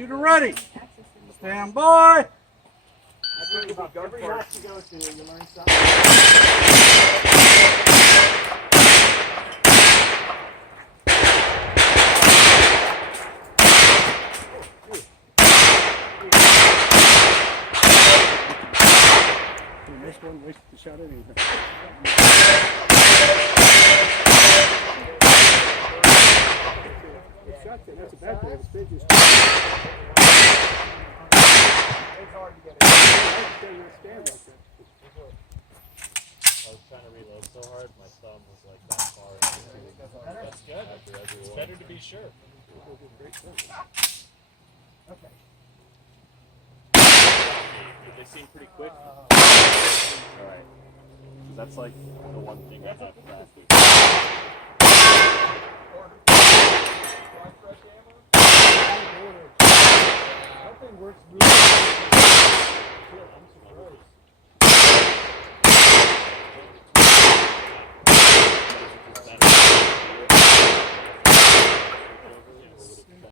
Shooter ready. Stand by. Every house you go to, you learn something. Nice one, nice shot anyway. That's a bad thing. It's big. It's hard to get it. I was trying to reload so hard, my thumb was like that far. That's good. It's better to be sure. Okay. They seem pretty quick. Alright. That's like the one thing I have fast. Nothing works really well. I'm surprised.